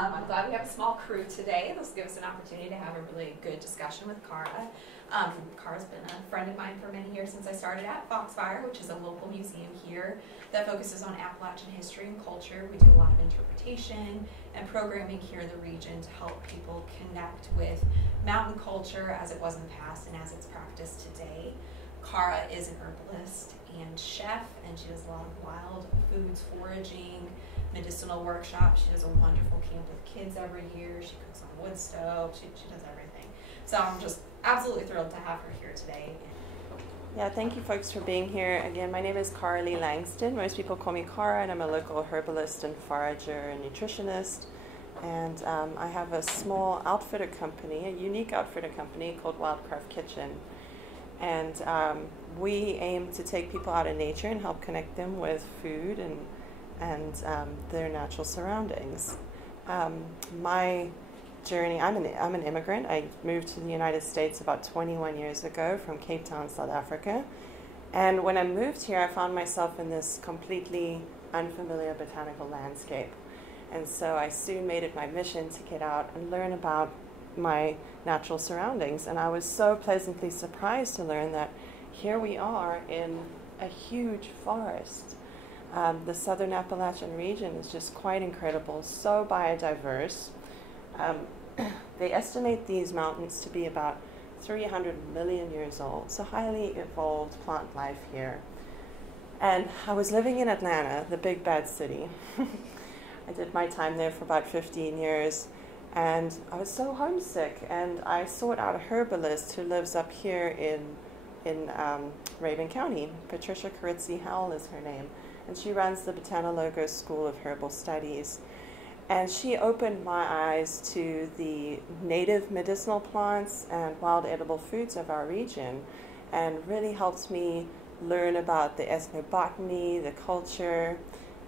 I'm glad we have a small crew today. This will give us an opportunity to have a really good discussion with Cara. Cara's been a friend of mine for many years since I started at Foxfire, which is a local museum here that focuses on Appalachian history and culture. We do a lot of interpretation and programming here in the region to help people connect with mountain culture as it was in the past and as it's practiced today. Cara is an herbalist and chef, and she does a lot of wild foods, foraging, medicinal workshops. She does a wonderful camp with kids every year. She cooks on wood stove. She does everything. So I'm just absolutely thrilled to have her here today. Yeah, thank you folks for being here. Again, my name is Cara-Lee Langston. Most people call me Cara, and I'm a local herbalist and forager and nutritionist. And I have a small outfitter company, a unique outfitter company called Wildcraft Kitchen. And we aim to take people out in nature and help connect them with food and their natural surroundings. My journey, I'm an immigrant. I moved to the United States about 21 years ago from Cape Town, South Africa. And when I moved here, I found myself in this completely unfamiliar botanical landscape. And so I soon made it my mission to get out and learn about my natural surroundings. And I was so pleasantly surprised to learn that here we are in a huge forest. The southern Appalachian region is just quite incredible, so biodiverse. They estimate these mountains to be about 300 million years old, so highly evolved plant life here. And I was living in Atlanta, the big bad city. I did my time there for about 15 years, and I was so homesick, and I sought out a herbalist who lives up here in Raven County. Patricia Caritzi-Howell is her name, and she runs the BotanoLogos School of Herbal Studies. And she opened my eyes to the native medicinal plants and wild edible foods of our region, and really helped me learn about the ethnobotany, the culture,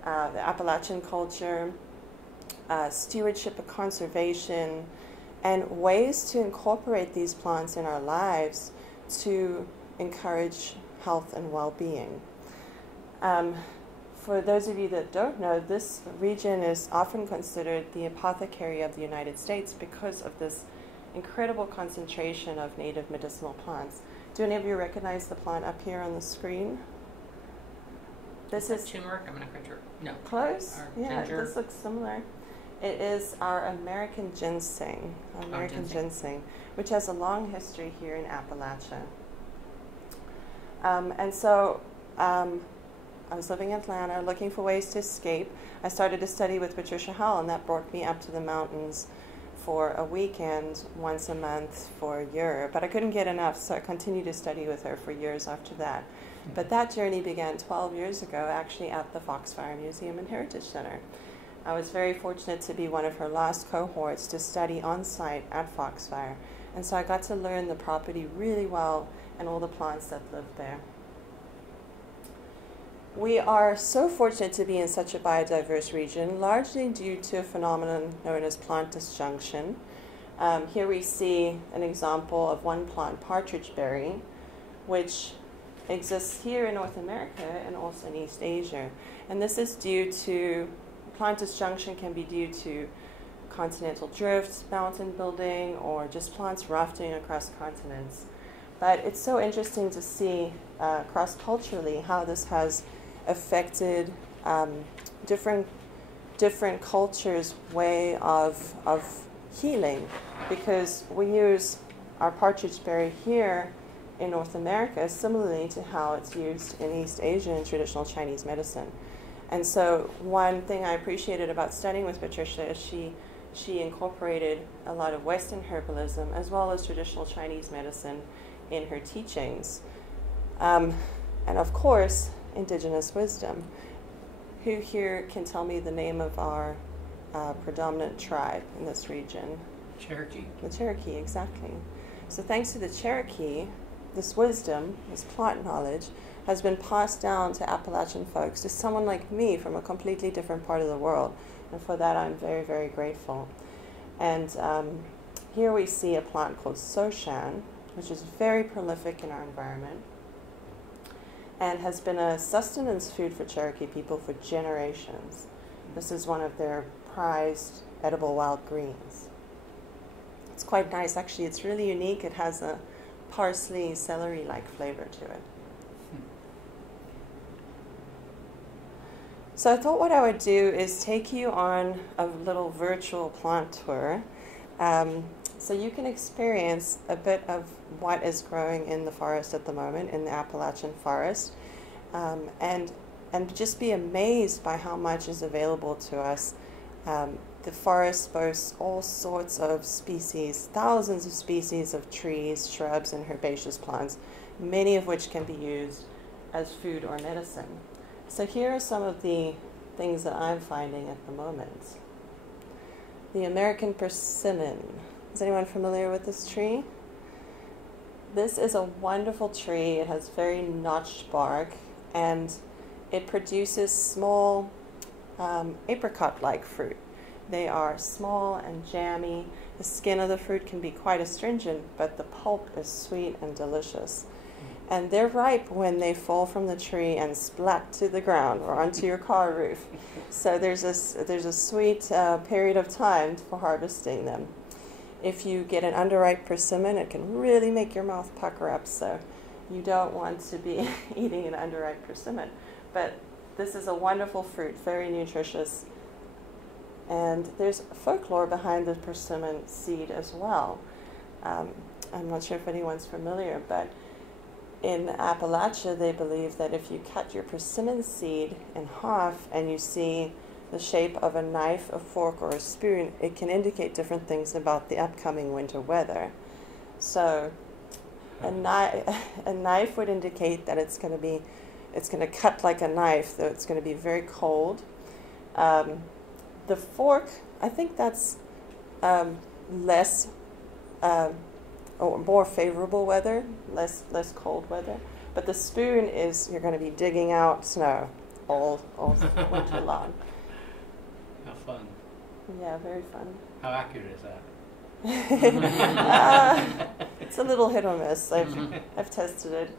the Appalachian culture, stewardship and conservation, and ways to incorporate these plants in our lives to encourage health and well-being. For those of you that don't know, this region is often considered the apothecary of the United States because of this incredible concentration of native medicinal plants. Do any of you recognize the plant up here on the screen? This is turmeric. I'm going to conjure. No. Close? Yeah, ginger. this looks similar. It is our American ginseng, ginseng, which has a long history here in Appalachia. I was living in Atlanta, looking for ways to escape. I started to study with Patricia Howell, and that brought me up to the mountains for a weekend, once a month for a year. But I couldn't get enough, so I continued to study with her for years after that. But that journey began 12 years ago, actually at the Foxfire Museum and Heritage Center. I was very fortunate to be one of her last cohorts to study on site at Foxfire. And so I got to learn the property really well and all the plants that lived there. We are so fortunate to be in such a biodiverse region, largely due to a phenomenon known as plant disjunction. Here we see an example of one plant, Partridge Berry, which exists here in North America and also in East Asia. And this is due to, plant disjunction can be due to continental drifts, mountain building, or just plants rafting across continents. But it's so interesting to see cross-culturally how this has affected different cultures' way of healing, because we use our partridge berry here in North America similarly to how it's used in East Asia in traditional Chinese medicine. And so one thing I appreciated about studying with Patricia is she incorporated a lot of Western herbalism as well as traditional Chinese medicine in her teachings. And of course, indigenous wisdom. Who here can tell me the name of our predominant tribe in this region? Cherokee. The Cherokee, exactly. So thanks to the Cherokee, this wisdom, this plant knowledge, has been passed down to Appalachian folks, to someone like me from a completely different part of the world. And for that, I'm very, very grateful. And here we see a plant called Soshan, which is very prolific in our environment and has been a sustenance food for Cherokee people for generations. This is one of their prized edible wild greens. It's quite nice, actually. It's really unique. It has a parsley, celery-like flavor to it. So I thought what I would do is take you on a little virtual plant tour, so you can experience a bit of what is growing in the forest at the moment, in the Appalachian forest, and just be amazed by how much is available to us. The forest boasts all sorts of species, thousands of species of trees, shrubs, and herbaceous plants, many of which can be used as food or medicine. So here are some of the things that I'm finding at the moment. The American persimmon. Is anyone familiar with this tree? This is a wonderful tree. It has very notched bark, and it produces small apricot-like fruit. They are small and jammy. The skin of the fruit can be quite astringent, but the pulp is sweet and delicious. And they're ripe when they fall from the tree and splat to the ground or onto your car roof. So there's a sweet period of time for harvesting them. If you get an underripe persimmon, it can really make your mouth pucker up, so you don't want to be eating an underripe persimmon. But this is a wonderful fruit, very nutritious. And there's folklore behind the persimmon seed as well. I'm not sure if anyone's familiar, but in Appalachia, they believe that if you cut your persimmon seed in half and you see the shape of a knife, a fork, or a spoon, it can indicate different things about the upcoming winter weather. So a knife would indicate that it's going to cut like a knife, though it's going to be very cold. The fork, I think that's less or more favorable weather, less cold weather. But the spoon is you're going to be digging out snow all winter long. How fun. Yeah, very fun. How accurate is that? It's a little hit or miss. I've tested it,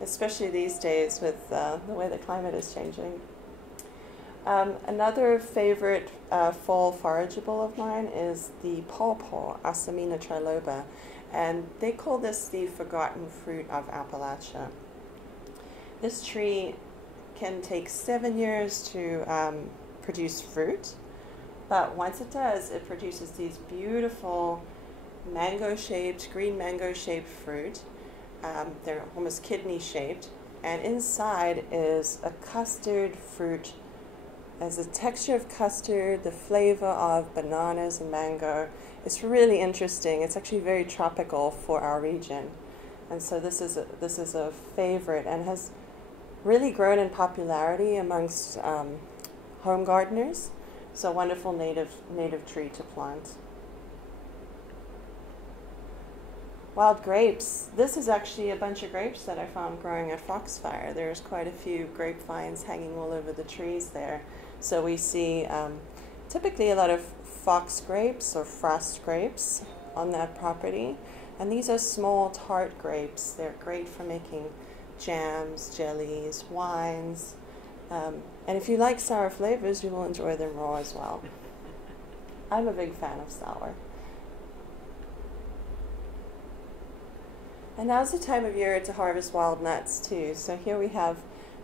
especially these days with the way the climate is changing. Another favorite fall forageable of mine is the pawpaw, Asamina triloba, and they call this the forgotten fruit of Appalachia. This tree can take 7 years to produce fruit, but once it does, it produces these beautiful mango-shaped, green mango-shaped fruit. They're almost kidney-shaped, and inside is a custard fruit. Has a texture of custard, the flavor of bananas and mango. It's really interesting. It's actually very tropical for our region, and so this is a favorite and has really grown in popularity amongst home gardeners. It's a wonderful native tree to plant. Wild grapes. This is actually a bunch of grapes that I found growing at Foxfire. There's quite a few grapevines hanging all over the trees there. So we see typically a lot of fox grapes or frost grapes on that property. And these are small tart grapes. They're great for making jams, jellies, wines. And if you like sour flavors, you will enjoy them raw as well. I'm a big fan of sour. And now's the time of year to harvest wild nuts too. So here we have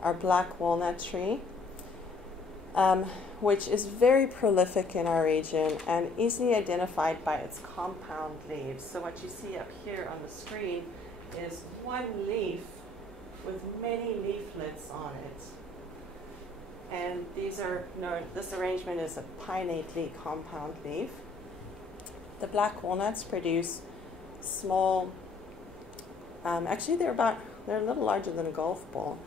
our black walnut tree, which is very prolific in our region and easily identified by its compound leaves. So what you see up here on the screen is one leaf with many leaflets on it. And these are this arrangement is a pinnately compound leaf. The black walnuts produce small, actually they're a little larger than a golf ball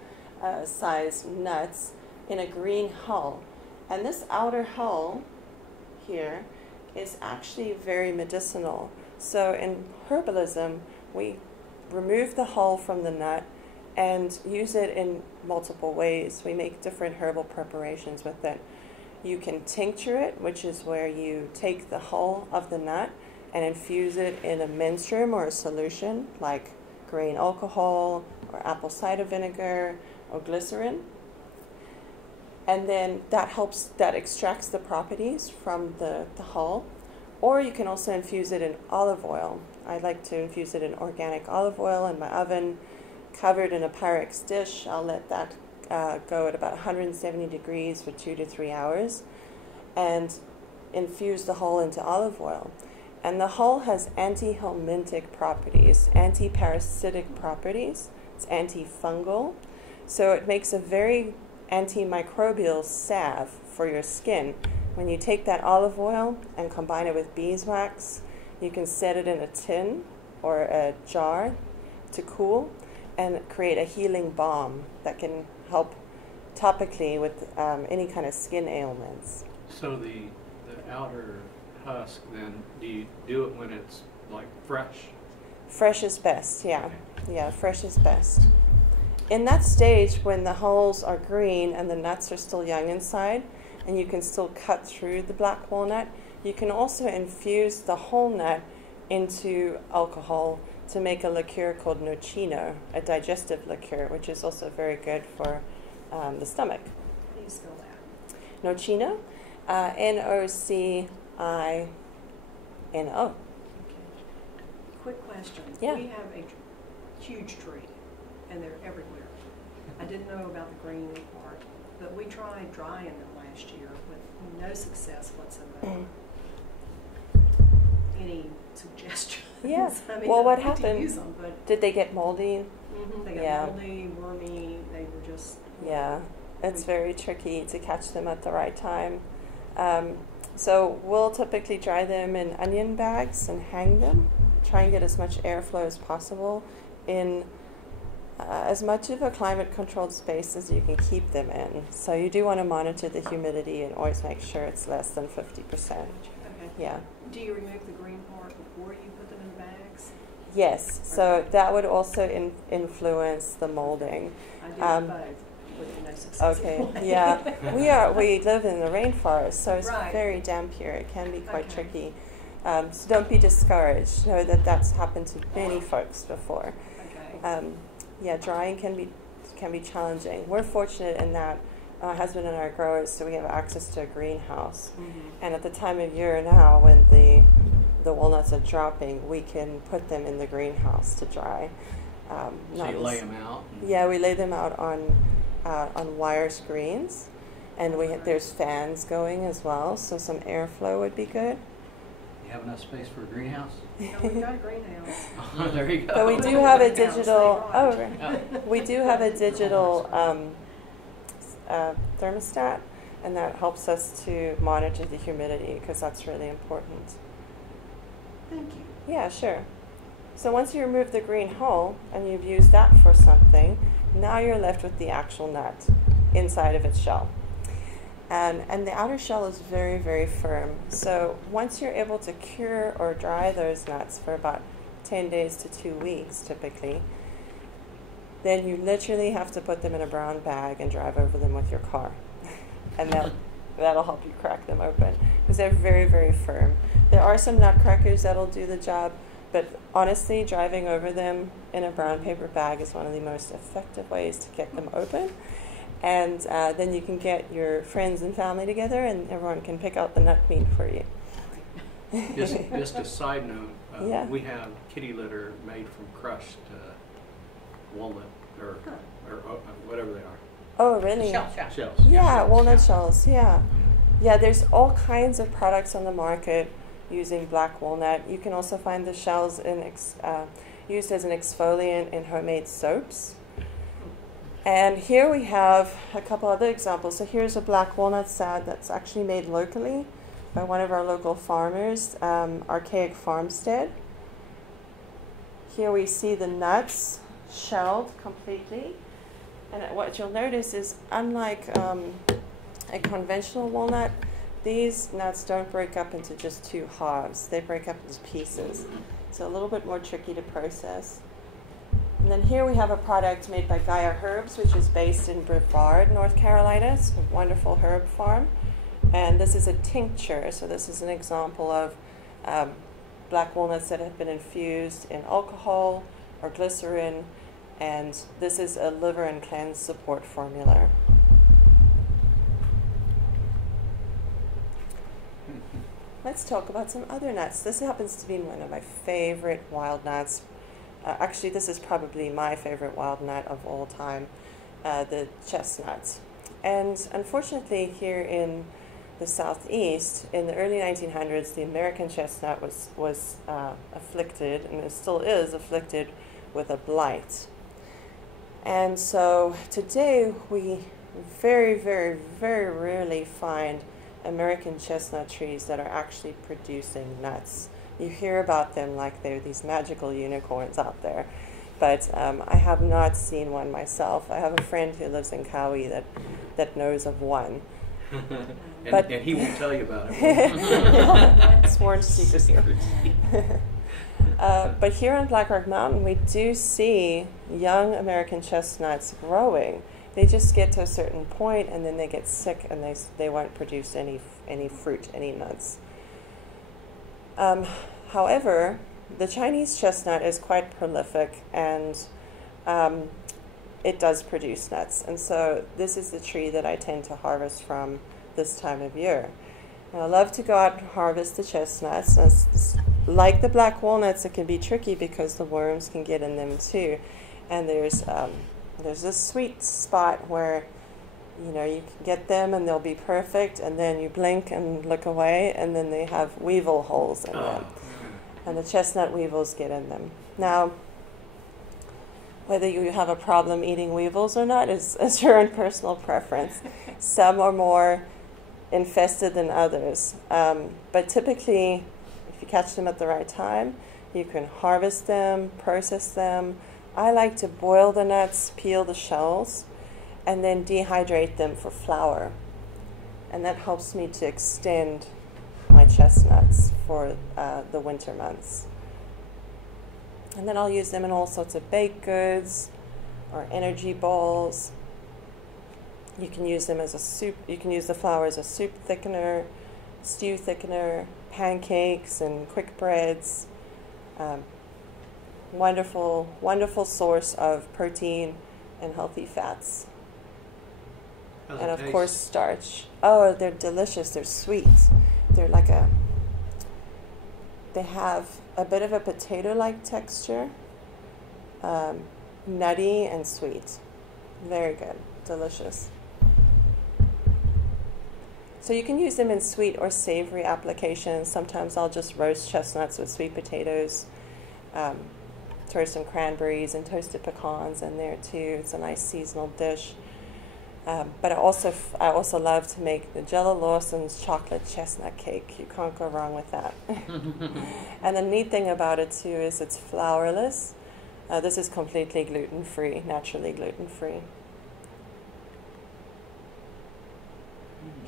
size nuts in a green hull. And this outer hull here is actually very medicinal. So in herbalism, we remove the hull from the nut and use it in multiple ways. We make different herbal preparations with it. You can tincture it, which is where you take the hull of the nut and infuse it in a menstruum or a solution like grain alcohol or apple cider vinegar or glycerin. And then that extracts the properties from the hull. Or you can also infuse it in olive oil. I like to infuse it in organic olive oil in my oven, covered in a Pyrex dish. I'll let that go at about 170 degrees for 2 to 3 hours, and infuse the hull into olive oil. And the hull has anti-helminthic properties, anti-parasitic properties. It's antifungal. So it makes a very antimicrobial salve for your skin. When you take that olive oil and combine it with beeswax, you can set it in a tin or a jar to cool and create a healing balm that can help topically with any kind of skin ailments. So the outer husk, then, do you do it when it's like fresh? Fresh is best, yeah. Yeah, fresh is best. In that stage, when the hulls are green and the nuts are still young inside, and you can still cut through the black walnut, you can also infuse the whole nut into alcohol to make a liqueur called nocino, a digestive liqueur, which is also very good for the stomach. How do you spell that? Nocino, Nocino. Okay. Quick question. Yeah. We have a huge tree, and they're everywhere. I didn't know about the green part, but we tried drying them last year with no success whatsoever. Any suggestions? Yeah. I mean, Well, what I'd like to happened? use them, but Did they get moldy? they got Yeah. moldy, wormy. They were just Yeah, it's very tricky to catch them at the right time. So we'll typically dry them in onion bags and hang them. Try and get as much airflow as possible in as much of a climate-controlled space as you can keep them in. So you do want to monitor the humidity and always make sure it's less than 50%. Okay. Yeah. Do you remove the green part before you put them in the bags? Yes, so that would also influence the molding. I did both with no success. Okay, yeah, we live in the rainforest, so it's Right. very damp here. It can be quite Okay. tricky. So don't be discouraged. Know that that's happened to many folks before. Okay. Drying can be challenging. We're fortunate in that my husband and I are growers, so we have access to a greenhouse. And at the time of year now, when the walnuts are dropping, we can put them in the greenhouse to dry. So you lay them out? Yeah, we lay them out on wire screens, and there's fans going as well, so some airflow would be good. You have enough space for a greenhouse? No, we've got a greenhouse. Oh, there you go. But we do have a Greenhouse, digital. they Oh, rot. right. We do have a digital thermostat, and that helps us to monitor the humidity because that's really important. Thank you. Yeah, sure. So once you remove the green hull and you've used that for something, now you're left with the actual nut inside of its shell. And the outer shell is very, very firm. So once you're able to cure or dry those nuts for about 10 days to 2 weeks typically, then you literally have to put them in a brown bag and drive over them with your car. And that'll help you crack them open because they're very, very firm. There are some nutcrackers that'll do the job, but honestly, driving over them in a brown paper bag is one of the most effective ways to get them open. And then you can get your friends and family together and everyone can pick out the nut meat for you. Just a side note, Yeah. we have kitty litter made from crushed walnut or whatever they are. Oh, really? Shells. Shells. Yeah, walnut yeah. shells, yeah. Yeah, there's all kinds of products on the market using black walnut. You can also find the shells used as an exfoliant in homemade soaps. And here we have a couple other examples. So here's a black walnut salad that's actually made locally by one of our local farmers, Archaic Farmstead. Here we see the nuts shelled completely. And what you'll notice is, unlike a conventional walnut, these nuts don't break up into just two halves. They break up into pieces. So a little bit more tricky to process. And then here we have a product made by Gaia Herbs, which is based in Brevard, North Carolina. It's a wonderful herb farm. And this is a tincture. So this is an example of black walnuts that have been infused in alcohol or glycerin. And this is a liver and cleanse support formula. let's talk about some other nuts. This happens to be one of my favorite wild nuts. Actually, this is probably my favorite wild nut of all time, the chestnuts. And unfortunately, here in the southeast, in the early 1900s, the American chestnut was afflicted, and it still is afflicted, with a blight. And so today we very, very, very rarely find American chestnut trees that are actually producing nuts. You hear about them like they're these magical unicorns out there, but I have not seen one myself. I have a friend who lives in Kauai that knows of one. and he won't tell you about it. Sworn secrecy. But here on Black Rock Mountain, we do see young American chestnuts growing. They just get to a certain point, and then they get sick, and they won't produce any fruit, any nuts. However, the Chinese chestnut is quite prolific, and it does produce nuts. And so this is the tree that I tend to harvest from this time of year. And I love to go out and harvest the chestnuts. Like the black walnuts, it can be tricky because the worms can get in them too. And there's this sweet spot where, you can get them and they'll be perfect, and then you blink and look away, and then they have weevil holes in them. And the chestnut weevils get in them. Now, whether you have a problem eating weevils or not is your own personal preference. Some are more infested than others. But typically, if you catch them at the right time, you can harvest them, process them. I like to boil the nuts, peel the shells, and then dehydrate them for flour. And that helps me to extend my chestnuts for the winter months. And then I'll use them in all sorts of baked goods or energy bowls. You can use them as a soup. You can use the flour as a soup thickener, stew thickener, pancakes and quick breads. Wonderful, wonderful source of protein and healthy fats. How's And it of taste? course starch. Oh, they're delicious. They're sweet. They're they have a bit of a potato-like texture, nutty and sweet. Very good, delicious. So you can use them in sweet or savory applications. Sometimes I'll just roast chestnuts with sweet potatoes, throw some cranberries and toasted pecans in there too. It's a nice seasonal dish. But I also love to make the Jell-O Lawson's chocolate chestnut cake. You can't go wrong with that. And the neat thing about it too is it's flourless. This is completely gluten-free, naturally gluten-free.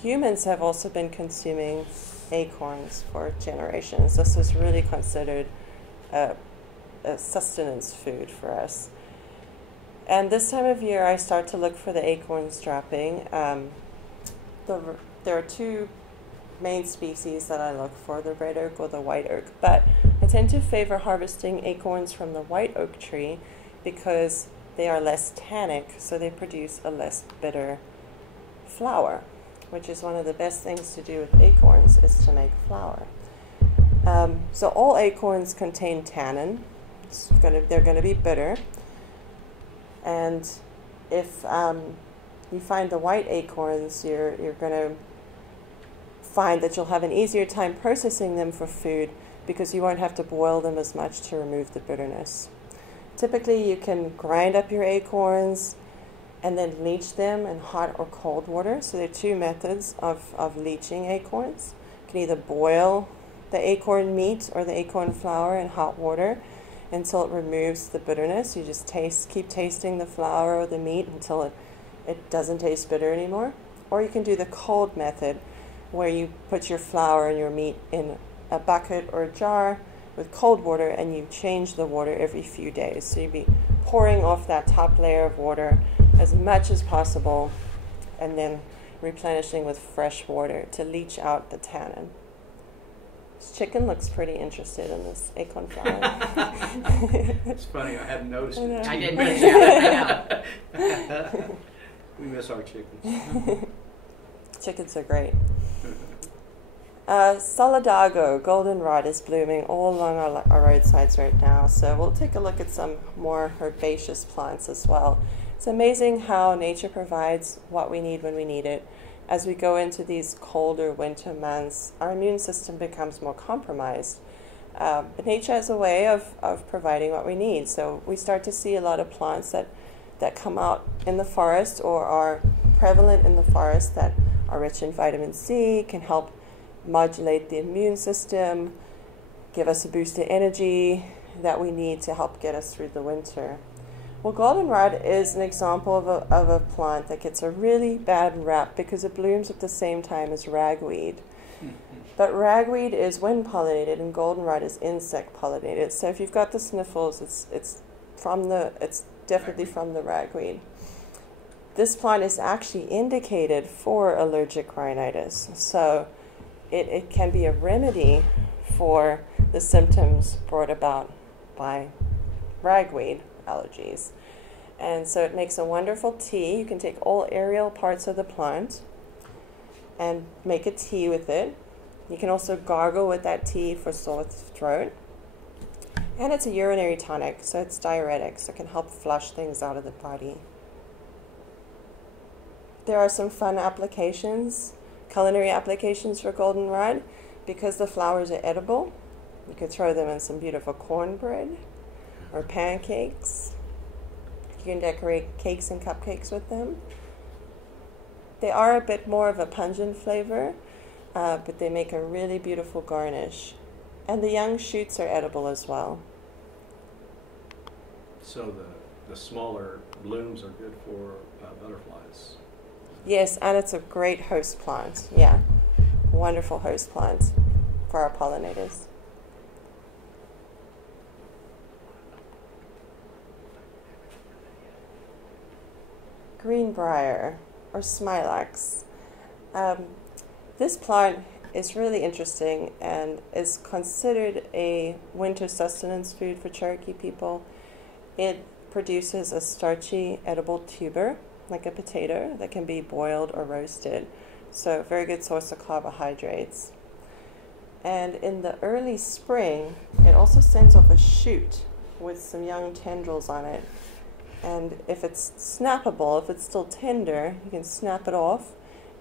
Humans have also been consuming acorns for generations. This was really considered a sustenance food for us. And this time of year, I start to look for the acorns dropping. There are two main species that I look for, the red oak or the white oak. But I tend to favor harvesting acorns from the white oak tree because they are less tannic, so they produce a less bitter flour, which is one of the best things to do with acorns, is to make flour. So all acorns contain tannin. They're going to be bitter. And if you find the white acorns, you're going to find that you'll have an easier time processing them for food because you won't have to boil them as much to remove the bitterness. Typically, you can grind up your acorns and then leach them in hot or cold water. So there are two methods of leaching acorns. You can either boil the acorn meat or the acorn flour in hot water until it removes the bitterness. You just keep tasting the flour or the meat until it doesn't taste bitter anymore. Or you can do the cold method, where you put your flour and your meat in a bucket or a jar with cold water, and you change the water every few days. So you'd be pouring off that top layer of water as much as possible, and then replenishing with fresh water to leach out the tannin. This chicken looks pretty interested in this acorn flour. It's funny, I hadn't noticed it. I didn't notice that. I know. We miss our chickens. Chickens are great. Solidago, goldenrod, is blooming all along our roadsides right now. So we'll take a look at some more herbaceous plants as well. It's amazing how nature provides what we need when we need it. As we go into these colder winter months, our immune system becomes more compromised. But nature has a way of providing what we need. So we start to see a lot of plants that come out in the forest or are prevalent in the forest that are rich in vitamin C, can help modulate the immune system, give us a boost of energy that we need to help get us through the winter. Well, goldenrod is an example of a plant that gets a really bad rap because it blooms at the same time as ragweed. But ragweed is wind pollinated and goldenrod is insect pollinated. So if you've got the sniffles, it's definitely from the ragweed. This plant is actually indicated for allergic rhinitis. So it can be a remedy for the symptoms brought about by ragweed allergies. And so it makes a wonderful tea. You can take all aerial parts of the plant and make a tea with it. You can also gargle with that tea for sore throat. And it's a urinary tonic, so it's diuretic, so it can help flush things out of the body. There are some fun applications, culinary applications for goldenrod. Because the flowers are edible, you could throw them in some beautiful cornbread or pancakes. You can decorate cakes and cupcakes with them. They are a bit more of a pungent flavor, but they make a really beautiful garnish. And the young shoots are edible as well. So the smaller blooms are good for butterflies. Yes, and it's a great host plant. Yeah, wonderful host plant for our pollinators. Greenbrier or Smilax. This plant is really interesting and is considered a winter sustenance food for Cherokee people. It produces a starchy edible tuber, like a potato, that can be boiled or roasted. So very good source of carbohydrates. And in the early spring, it also sends off a shoot with some young tendrils on it. And if it's snappable, if it's still tender, you can snap it off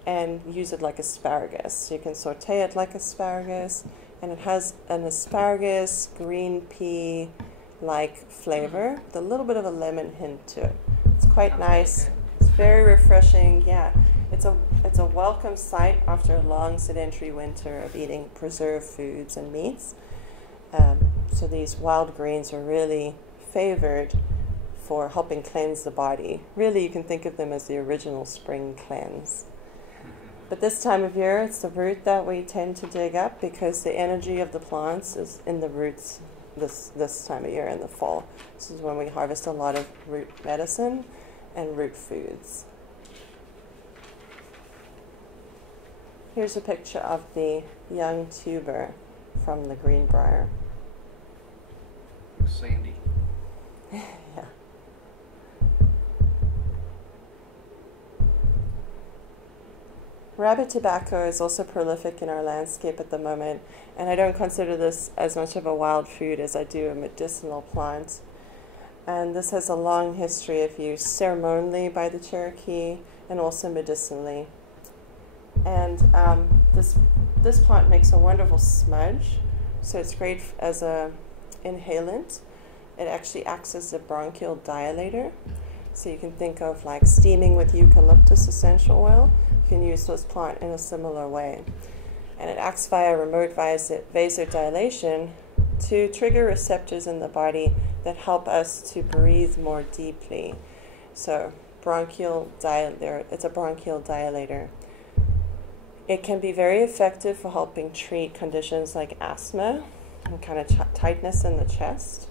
and use it like asparagus. So you can saute it like asparagus, and it has an asparagus, green pea-like flavor with a little bit of a lemon hint to it. It's quite nice. It's very refreshing. Yeah, it's a welcome sight after a long sedentary winter of eating preserved foods and meats. So these wild greens are really favored for helping cleanse the body. Really, you can think of them as the original spring cleanse. But this time of year, it's the root that we tend to dig up because the energy of the plants is in the roots this time of year in the fall. This is when we harvest a lot of root medicine and root foods. Here's a picture of the young tuber from the Greenbrier. Sandy. Yeah. Rabbit tobacco is also prolific in our landscape at the moment, and I don't consider this as much of a wild food as I do a medicinal plant. And this has a long history of use ceremonially by the Cherokee and also medicinally. And this plant makes a wonderful smudge, so it's great as a inhalant. It actually acts as a bronchial dilator, so you can think of like steaming with eucalyptus essential oil. You can use this plant in a similar way. And it acts via remote vasodilation to trigger receptors in the body that help us to breathe more deeply. So it's a bronchial dilator. It can be very effective for helping treat conditions like asthma and kind of tightness in the chest.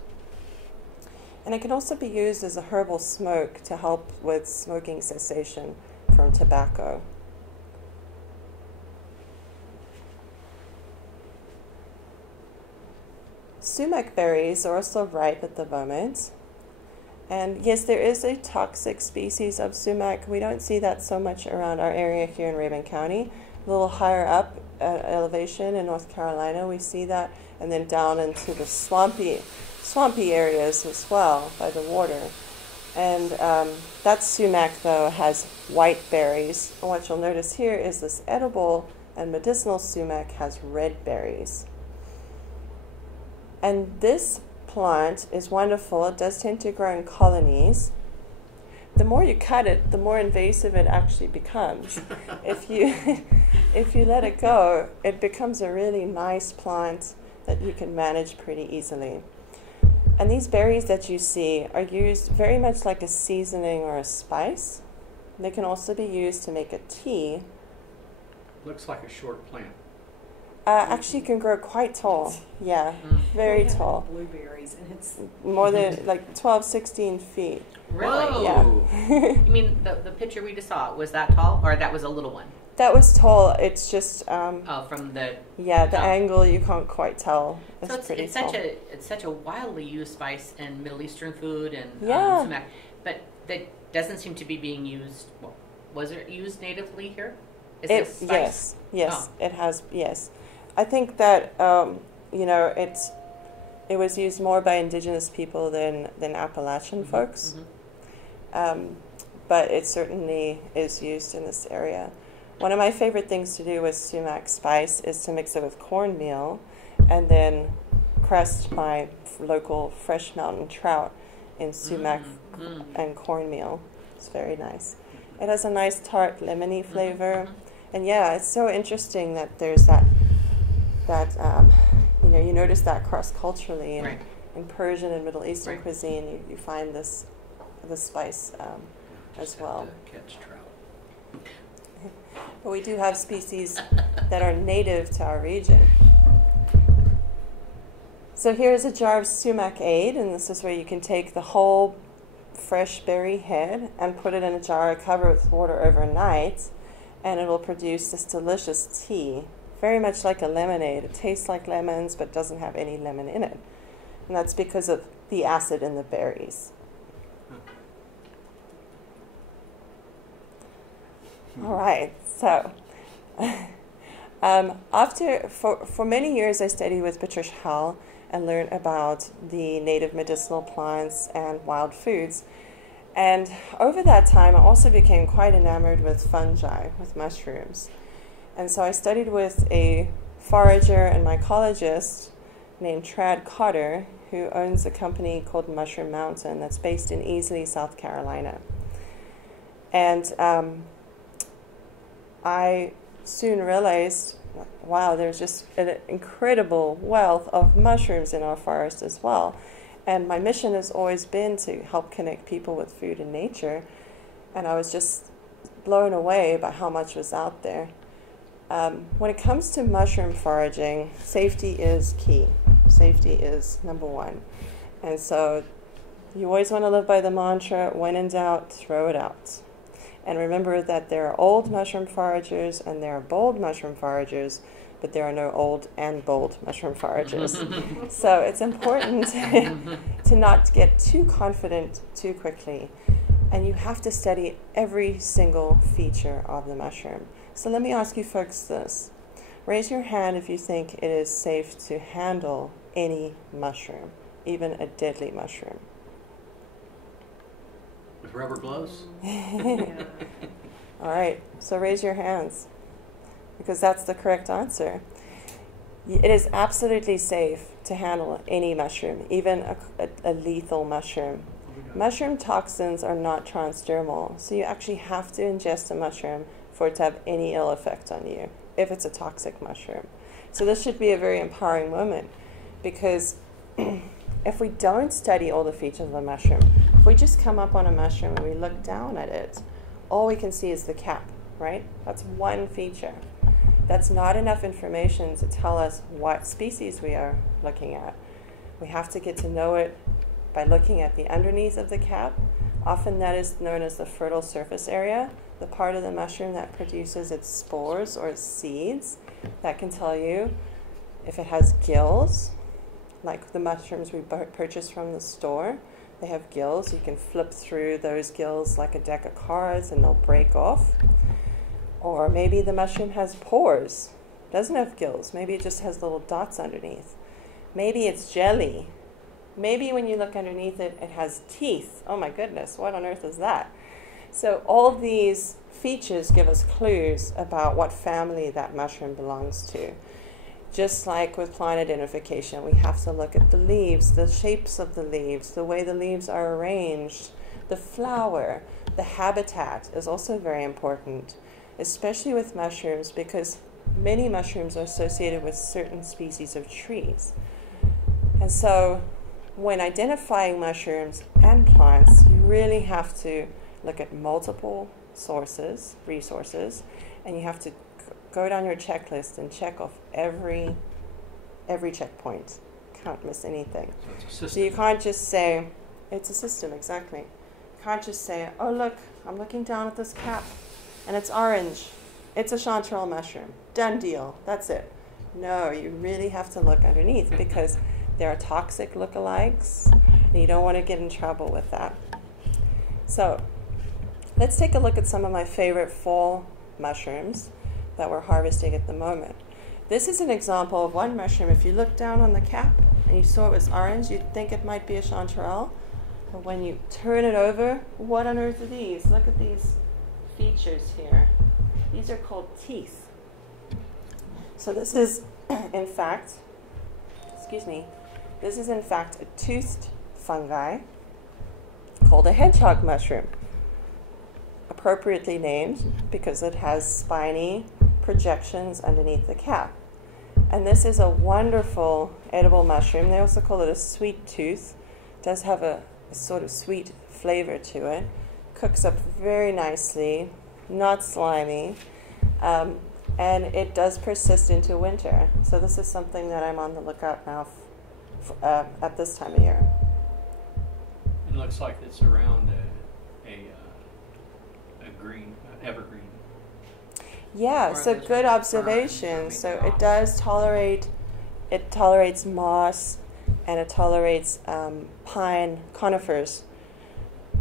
And it can also be used as a herbal smoke to help with smoking cessation from tobacco. Sumac berries are also ripe at the moment. And yes, there is a toxic species of sumac. We don't see that so much around our area here in Rabun County. A little higher up elevation in North Carolina, we see that, and then down into the swampy areas as well by the water. And that sumac, though, has white berries. And what you'll notice here is this edible and medicinal sumac has red berries. And this plant is wonderful. It does tend to grow in colonies. The more you cut it, the more invasive it actually becomes. If you let it go, it becomes a really nice plant that you can manage pretty easily. And these berries that you see are used very much like a seasoning or a spice. They can also be used to make a tea. Looks like a short plant. Actually, can grow quite tall. Yeah, very tall. Blueberries, and it's More than like 12, 16 feet. Really? Whoa. Yeah. You mean the picture we just saw, was that tall? Or that was a little one? That was tall. It's just Oh, from the... yeah, the Oh. angle you can't quite tell. So pretty it's tall. such a widely used spice in Middle Eastern food and Yeah. sumac, but that doesn't seem to be being used. Well, was it used natively here? Is it spice? Yes, Oh. it has. Yes, I think that it was used more by indigenous people than Appalachian folks, but it certainly is used in this area. One of my favorite things to do with sumac spice is to mix it with cornmeal and then crust my local fresh mountain trout in sumac and cornmeal. It's very nice. It has a nice tart lemony flavor. And yeah, it's so interesting that there's that you notice that cross-culturally in Persian and Middle Eastern cuisine, you find this spice as well. To catch trout. But we do have species that are native to our region. So here's a jar of sumac aid, and this is where you can take the whole fresh berry head and put it in a jar, cover it with water overnight, and it will produce this delicious tea, very much like a lemonade. It tastes like lemons but doesn't have any lemon in it. And that's because of the acid in the berries. All right, so for many years I studied with Patricia Hall and learned about the native medicinal plants and wild foods. And over that time, I also became quite enamored with fungi, with mushrooms. And so I studied with a forager and mycologist named Trad Cotter, who owns a company called Mushroom Mountain that's based in Easley, South Carolina. And I soon realized, wow, there's just an incredible wealth of mushrooms in our forest as well. And my mission has always been to help connect people with food and nature. And I was just blown away by how much was out there. When it comes to mushroom foraging, safety is key. Safety is number one. And so you always want to live by the mantra, when in doubt, throw it out. And remember that there are old mushroom foragers and there are bold mushroom foragers, but there are no old and bold mushroom foragers. So it's important to not get too confident too quickly. And you have to study every single feature of the mushroom. So let me ask you folks this. Raise your hand if you think it is safe to handle any mushroom, even a deadly mushroom. With rubber gloves? yeah. All right, so raise your hands, because that's the correct answer. It is absolutely safe to handle any mushroom, even a lethal mushroom. Mushroom toxins are not transdermal, so you actually have to ingest a mushroom for it to have any ill effect on you, if it's a toxic mushroom. So this should be a very empowering moment, because if we don't study all the features of a mushroom, if we just come up on a mushroom and we look down at it, all we can see is the cap, right? That's one feature. That's not enough information to tell us what species we are looking at. We have to get to know it by looking at the underneath of the cap. Often that is known as the fertile surface area, the part of the mushroom that produces its spores or its seeds. That can tell you if it has gills, like the mushrooms we purchase from the store. They have gills. You can flip through those gills like a deck of cards and they'll break off. Or maybe the mushroom has pores. doesn't have gills. Maybe it just has little dots underneath. Maybe it's jelly. Maybe when you look underneath it, it has teeth. Oh my goodness, what on earth is that? So all these features give us clues about what family that mushroom belongs to. Just like with plant identification, we have to look at the leaves, the shapes of the leaves, the way the leaves are arranged, the flower, the habitat is also very important, especially with mushrooms, because many mushrooms are associated with certain species of trees. And so when identifying mushrooms and plants, you really have to look at multiple resources, and you have to go down your checklist and check off every checkpoint. Can't miss anything. So it's a system. So you can't just say, it's a system, exactly. You can't just say, oh look, I'm looking down at this cap and it's orange. It's a chanterelle mushroom. Done deal. That's it. No, you really have to look underneath because there are toxic lookalikes and you don't want to get in trouble with that. So let's take a look at some of my favorite fall mushrooms that we're harvesting at the moment. This is an example of one mushroom. If you look down on the cap and you saw it was orange, you'd think it might be a chanterelle. But when you turn it over, what on earth are these? Look at these features here. These are called teeth. So this is, in fact, this is in fact a toothed fungi called a hedgehog mushroom. Appropriately named because it has spiny projections underneath the cap. And this is a wonderful edible mushroom. They also call it a sweet tooth. It does have a sort of sweet flavor to it. Cooks up very nicely, not slimy, and it does persist into winter. So this is something that I'm on the lookout now at this time of year. It looks like it's around a green, evergreen. Yeah, so good observation. So it does tolerate, it tolerates moss, and it tolerates pine conifers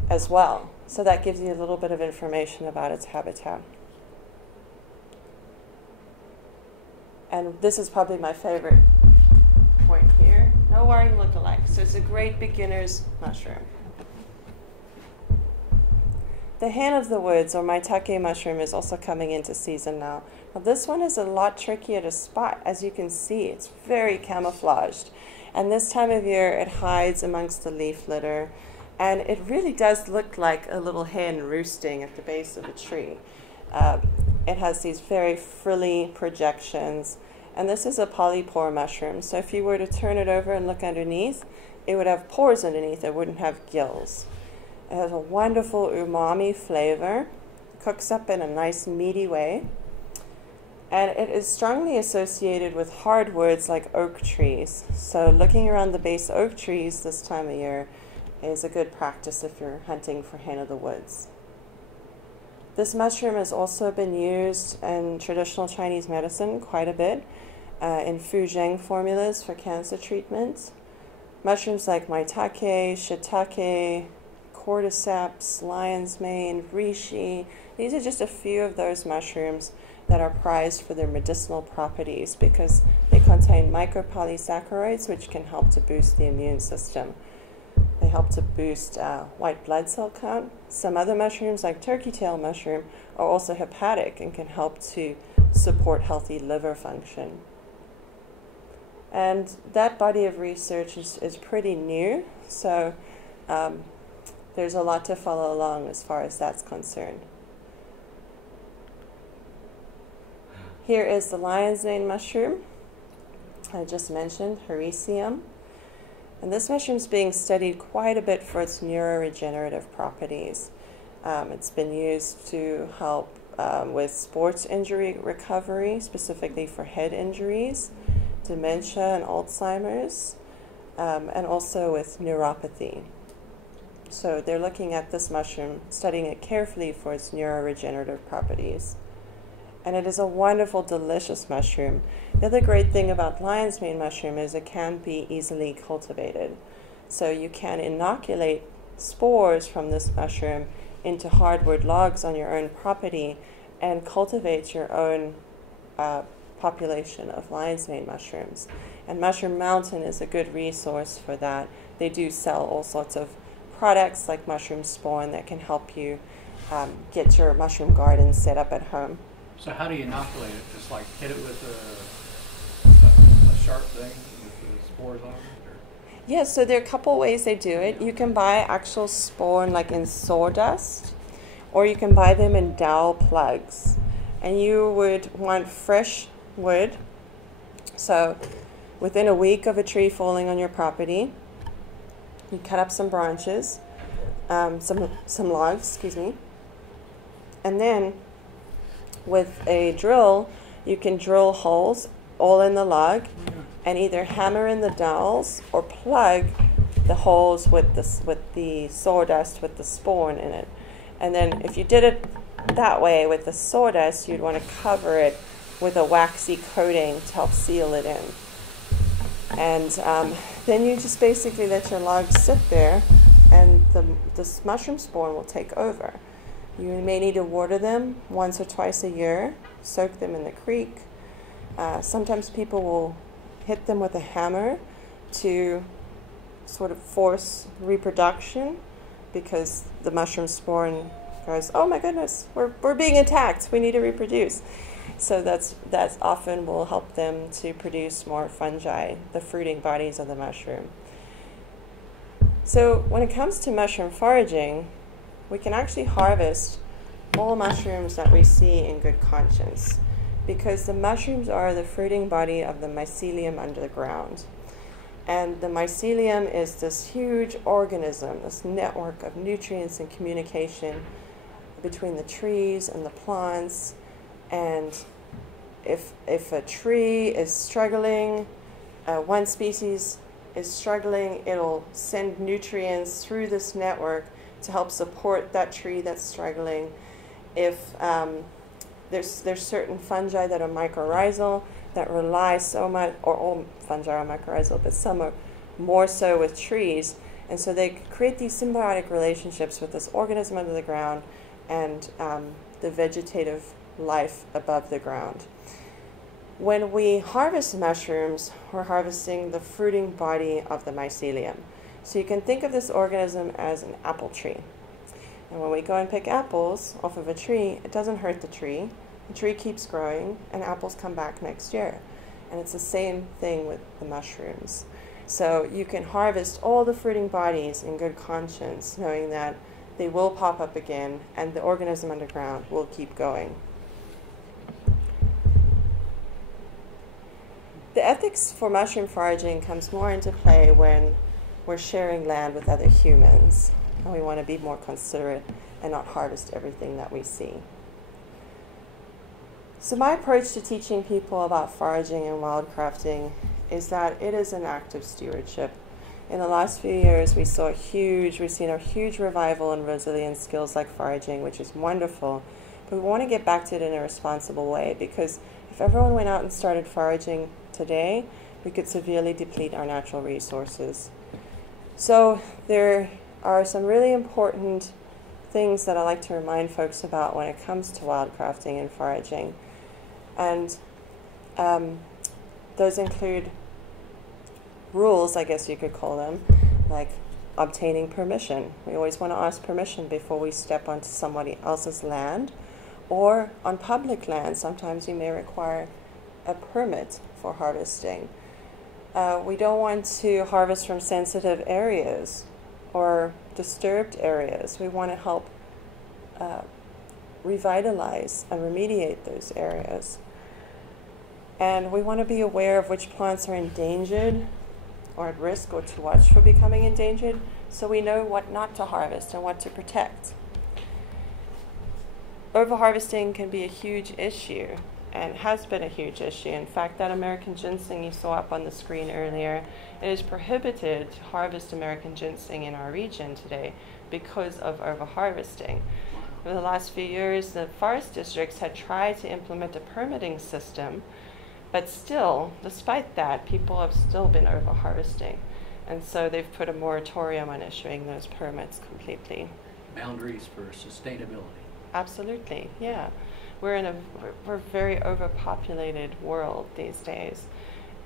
as well. So that gives you a little bit of information about its habitat. And this is probably my favorite point here. No worrying lookalike. So it's a great beginner's mushroom. The hen of the woods, or maitake mushroom, is also coming into season now. Now this one is a lot trickier to spot. As you can see, it's very camouflaged. And this time of year, it hides amongst the leaf litter. And it really does look like a little hen roosting at the base of a tree. It has these very frilly projections. And this is a polypore mushroom. So if you were to turn it over and look underneath, it would have pores underneath. It wouldn't have gills. It has a wonderful umami flavor, cooks up in a nice meaty way, and it is strongly associated with hardwoods like oak trees. So looking around the base of oak trees this time of year is a good practice if you're hunting for hen of the woods. This mushroom has also been used in traditional Chinese medicine quite a bit, in Foraging formulas for cancer treatment. Mushrooms like maitake, shiitake, cordyceps, lion's mane, reishi. These are just a few of those mushrooms that are prized for their medicinal properties because they contain micropolysaccharides which can help to boost the immune system. They help to boost white blood cell count. Some other mushrooms like turkey tail mushroom are also hepatic and can help to support healthy liver function. And that body of research is pretty new, so there's a lot to follow along as far as that's concerned. Here is the lion's mane mushroom I just mentioned, Herbaceous. And this mushroom is being studied quite a bit for its neuroregenerative properties. It's been used to help with sports injury recovery, specifically for head injuries, dementia and Alzheimer's, and also with neuropathy. So they're looking at this mushroom, studying it carefully for its neuroregenerative properties. And it is a wonderful, delicious mushroom. The other great thing about lion's mane mushroom is it can be easily cultivated. So you can inoculate spores from this mushroom into hardwood logs on your own property and cultivate your own population of lion's mane mushrooms. And Mushroom Mountain is a good resource for that. They do sell all sorts of products like mushroom spawn that can help you get your mushroom garden set up at home. So how do you inoculate it? Just like hit it with a sharp thing with the spores on it? Or? Yeah, so there are a couple ways they do it. You can buy actual spawn like in sawdust, or you can buy them in dowel plugs. And you would want fresh wood. So within a week of a tree falling on your property, you cut up some branches, some logs, and then with a drill, you can drill holes all in the log and either hammer in the dowels or plug the holes with the sawdust with the spawn in it. And then if you did it that way with the sawdust, you'd want to cover it with a waxy coating to help seal it in. And then you just basically let your logs sit there, and the mushroom spawn will take over. You may need to water them once or twice a year, soak them in the creek. Sometimes people will hit them with a hammer to sort of force reproduction, because the mushroom spawn goes, oh my goodness, we're being attacked, we need to reproduce. So that's often will help them to produce more fungi, the fruiting bodies of the mushroom. So when it comes to mushroom foraging, we can actually harvest all mushrooms that we see in good conscience, because the mushrooms are the fruiting body of the mycelium under the ground. And the mycelium is this huge organism, this network of nutrients and communication between the trees and the plants. And if a tree is struggling, one species is struggling, it'll send nutrients through this network to help support that tree that's struggling. If there's certain fungi that are mycorrhizal that rely so much, or all fungi are mycorrhizal, but some are more so with trees, and so they create these symbiotic relationships with this organism under the ground and the vegetative life above the ground. When we harvest mushrooms, we're harvesting the fruiting body of the mycelium. So you can think of this organism as an apple tree. And when we go and pick apples off of a tree, it doesn't hurt the tree. The tree keeps growing, and apples come back next year. And it's the same thing with the mushrooms. So you can harvest all the fruiting bodies in good conscience, knowing that they will pop up again, and the organism underground will keep going. The ethics for mushroom foraging comes more into play when we're sharing land with other humans, and we want to be more considerate and not harvest everything that we see. So my approach to teaching people about foraging and wildcrafting is that it is an act of stewardship. In the last few years, we've seen a huge revival in resilient skills like foraging, which is wonderful. But we want to get back to it in a responsible way, because if everyone went out and started foraging today, we could severely deplete our natural resources. So there are some really important things that I like to remind folks about when it comes to wildcrafting and foraging. And those include rules, I guess you could call them, like obtaining permission. We always want to ask permission before we step onto somebody else's land, or on public land. Sometimes you may require a permit for harvesting. We don't want to harvest from sensitive areas or disturbed areas. We want to help revitalize and remediate those areas. And we want to be aware of which plants are endangered or at risk or to watch for becoming endangered, so we know what not to harvest and what to protect. Overharvesting can be a huge issue, and has been a huge issue. In fact, that American ginseng you saw up on the screen earlier, it is prohibited to harvest American ginseng in our region today because of overharvesting. Over the last few years, the forest districts had tried to implement a permitting system, but still, despite that, people have still been overharvesting. And so they've put a moratorium on issuing those permits completely. Boundaries for sustainability. Absolutely, yeah. we're in a very overpopulated world these days,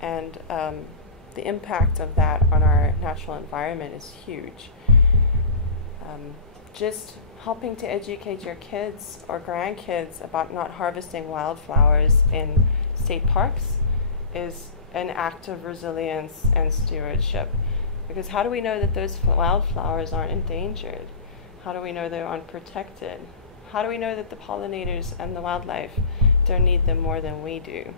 and the impact of that on our natural environment is huge. Just helping to educate your kids or grandkids about not harvesting wildflowers in state parks is an act of resilience and stewardship. Because how do we know that those wildflowers aren't endangered? How do we know they're unprotected? How do we know that the pollinators and the wildlife don't need them more than we do?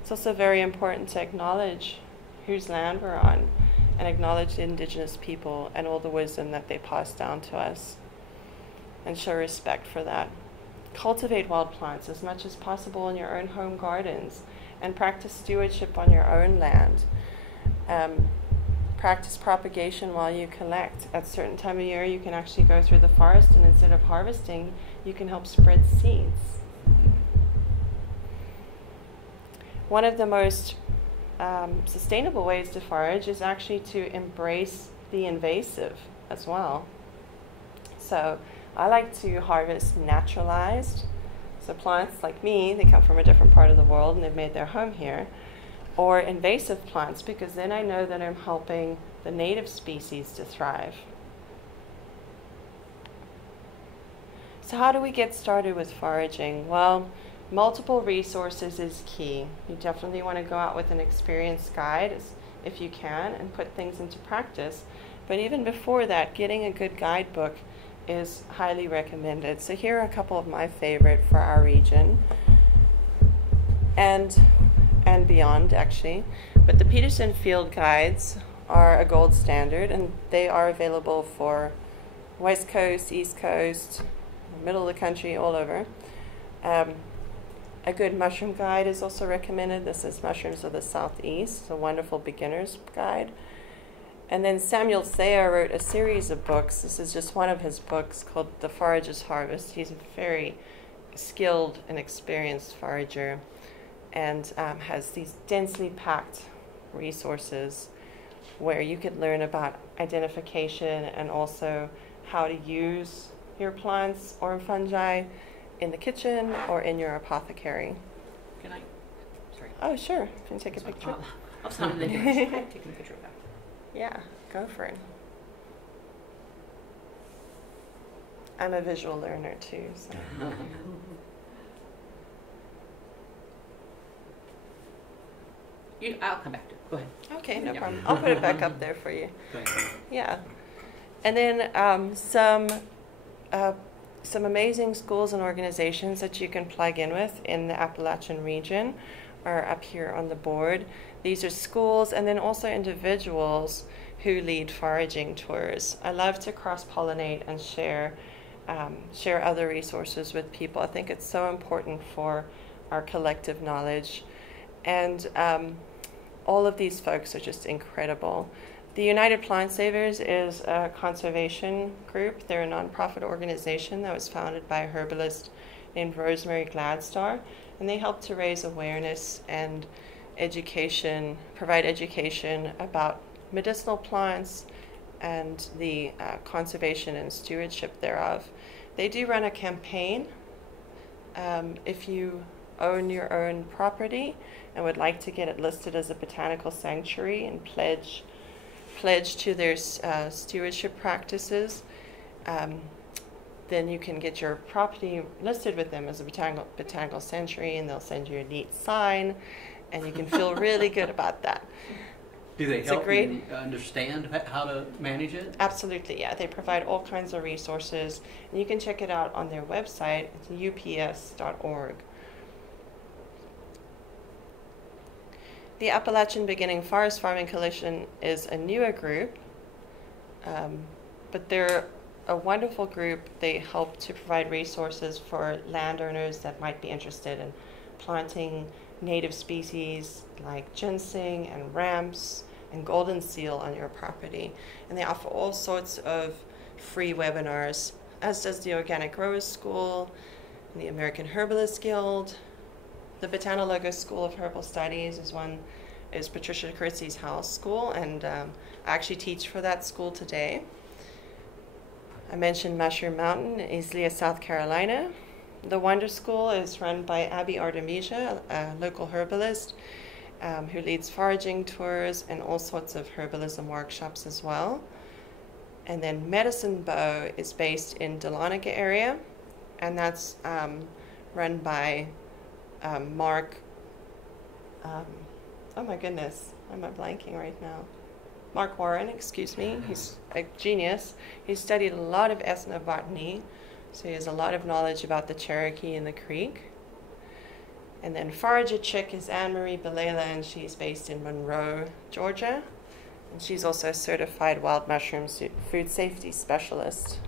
It's also very important to acknowledge whose land we're on and acknowledge the indigenous people and all the wisdom that they pass down to us, and show respect for that. Cultivate wild plants as much as possible in your own home gardens, and practice stewardship on your own land. Practice propagation while you collect. At a certain time of year, you can actually go through the forest, and instead of harvesting, you can help spread seeds. One of the most sustainable ways to forage is actually to embrace the invasive as well. So I like to harvest naturalized. So plants like me, they come from a different part of the world and they've made their home here. Or invasive plants, because then I know that I'm helping the native species to thrive. So how do we get started with foraging? Well, multiple resources is key. You definitely want to go out with an experienced guide if you can and put things into practice. But even before that, getting a good guidebook is highly recommended. So here are a couple of my favorite for our region and beyond, actually. But the Peterson Field Guides are a gold standard, and they are available for West Coast, East Coast, middle of the country, all over. A good mushroom guide is also recommended. This is Mushrooms of the Southeast. It's a wonderful beginner's guide. And then Samuel Thayer wrote a series of books. This is just one of his books called The Forager's Harvest. He's a very skilled and experienced forager, and has these densely packed resources where you could learn about identification and also how to use your plants or fungi in the kitchen or in your apothecary. Can I? Sorry. Oh, sure. Can you take a picture? I'll sign the I'm taking a picture of that. Yeah, go for it. I'm a visual learner too, so. I'll come back to it. Go ahead. Okay, no Yeah. problem. I'll put it back up there for you. Thank you. Yeah. And then some amazing schools and organizations that you can plug in with in the Appalachian region are up here on the board. These are schools and then also individuals who lead foraging tours. I love to cross-pollinate and share other resources with people. I think it's so important for our collective knowledge. And all of these folks are just incredible. The United Plant Savers is a conservation group. They're a nonprofit organization that was founded by a herbalist named Rosemary Gladstar, and they help to raise awareness and education, provide education about medicinal plants and the conservation and stewardship thereof. They do run a campaign. If you own your own property and would like to get it listed as a botanical sanctuary and pledge to their stewardship practices, then you can get your property listed with them as a botanical sanctuary, and they'll send you a neat sign, and you can feel really good about that. Do they help you understand how to manage it? Absolutely, yeah. They provide all kinds of resources, and you can check it out on their website. It's ups.org. The Appalachian Beginning Forest Farming Coalition is a newer group, but they're a wonderful group. They help to provide resources for landowners that might be interested in planting native species like ginseng and ramps and golden seal on your property. And they offer all sorts of free webinars, as does the Organic Growers School, and the American Herbalist Guild. The BotanoLogos School of Herbal Studies is Patricia Curtsi's house school, and I actually teach for that school today. I mentioned Mushroom Mountain in Islia, South Carolina. The Wonder School is run by Abby Artemisia, a local herbalist who leads foraging tours and all sorts of herbalism workshops as well. And then Medicine Bow is based in Dahlonega area, and that's run by Mark. Oh my goodness, I'm blanking right now. Mark Warren, excuse me. He's a genius. He studied a lot of ethnobotany, so he has a lot of knowledge about the Cherokee and the Creek. And then Forager Chick is Anne-Marie Belela, and she's based in Monroe, Georgia. And she's also a certified wild mushroom food safety specialist.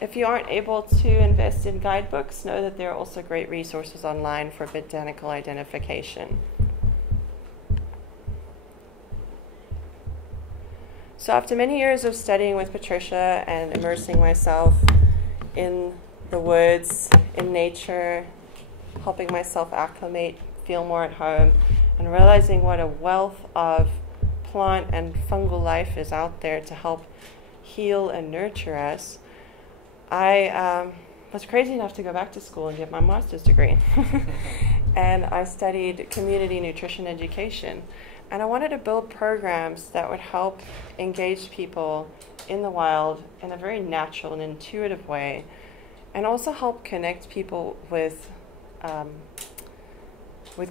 If you aren't able to invest in guidebooks, know that there are also great resources online for botanical identification. So after many years of studying with Patricia and immersing myself in the woods, in nature, helping myself acclimate, feel more at home, and realizing what a wealth of plant and fungal life is out there to help heal and nurture us, I was crazy enough to go back to school and get my master's degree. And I studied community nutrition education. And I wanted to build programs that would help engage people in the wild in a very natural and intuitive way, and also help connect people with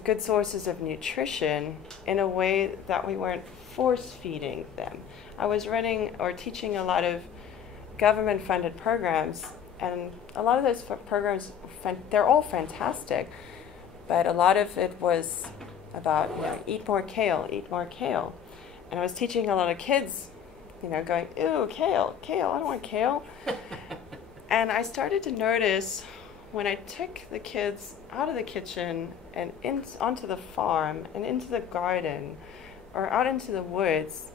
good sources of nutrition in a way that we weren't force-feeding them. I was running or teaching a lot of government-funded programs, and a lot of those programs, they're all fantastic, but a lot of it was about, eat more kale, eat more kale. And I was teaching a lot of kids, going, ew, kale, I don't want kale. And I started to notice when I took the kids out of the kitchen and onto the farm and into the garden or out into the woods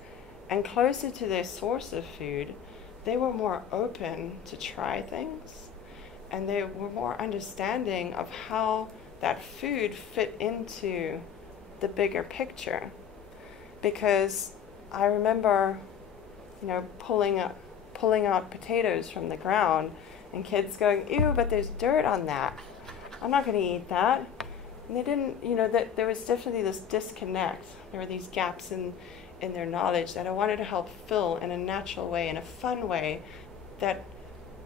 and closer to their source of food, they were more open to try things, and they were more understanding of how that food fit into the bigger picture. Because I remember, pulling out potatoes from the ground and kids going, ew, but there's dirt on that. I'm not going to eat that. And they didn't, that there was definitely this disconnect. There were these gaps in their knowledge that I wanted to help fill in a natural way, in a fun way, that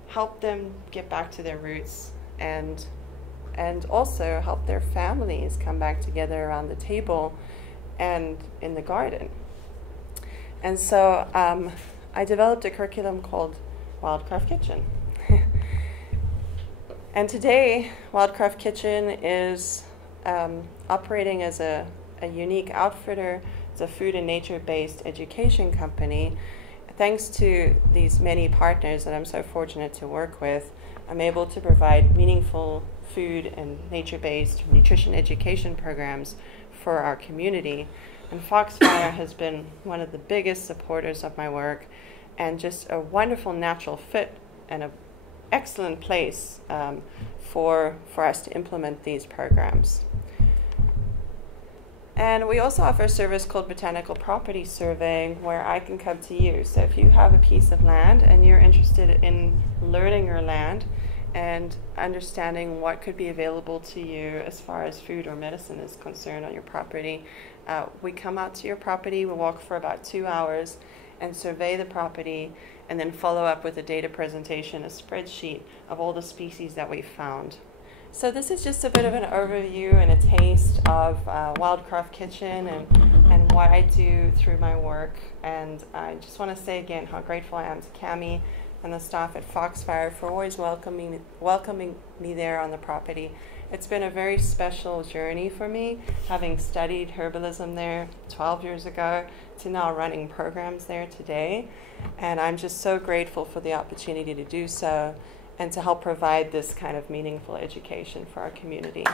helped them get back to their roots and also help their families come back together around the table and in the garden. And so I developed a curriculum called Wildcraft Kitchen. And today, Wildcraft Kitchen is operating as a unique outfitter. It's a food and nature-based education company. Thanks to these many partners that I'm so fortunate to work with, I'm able to provide meaningful food and nature-based nutrition education programs for our community. And Foxfire has been one of the biggest supporters of my work, and just a wonderful natural fit and an excellent place for us to implement these programs. And we also offer a service called Botanical Property Surveying, where I can come to you. So if you have a piece of land and you're interested in learning your land and understanding what could be available to you as far as food or medicine is concerned on your property, we come out to your property, we walk for about 2 hours and survey the property, and then follow up with a data presentation, a spreadsheet of all the species that we found. So this is just a bit of an overview and a taste of Wildcraft Kitchen and what I do through my work. And I just want to say again how grateful I am to Cami and the staff at Foxfire for always welcoming me there on the property. It's been a very special journey for me, having studied herbalism there 12 years ago to now running programs there today. And I'm just so grateful for the opportunity to do so and to help provide this kind of meaningful education for our community.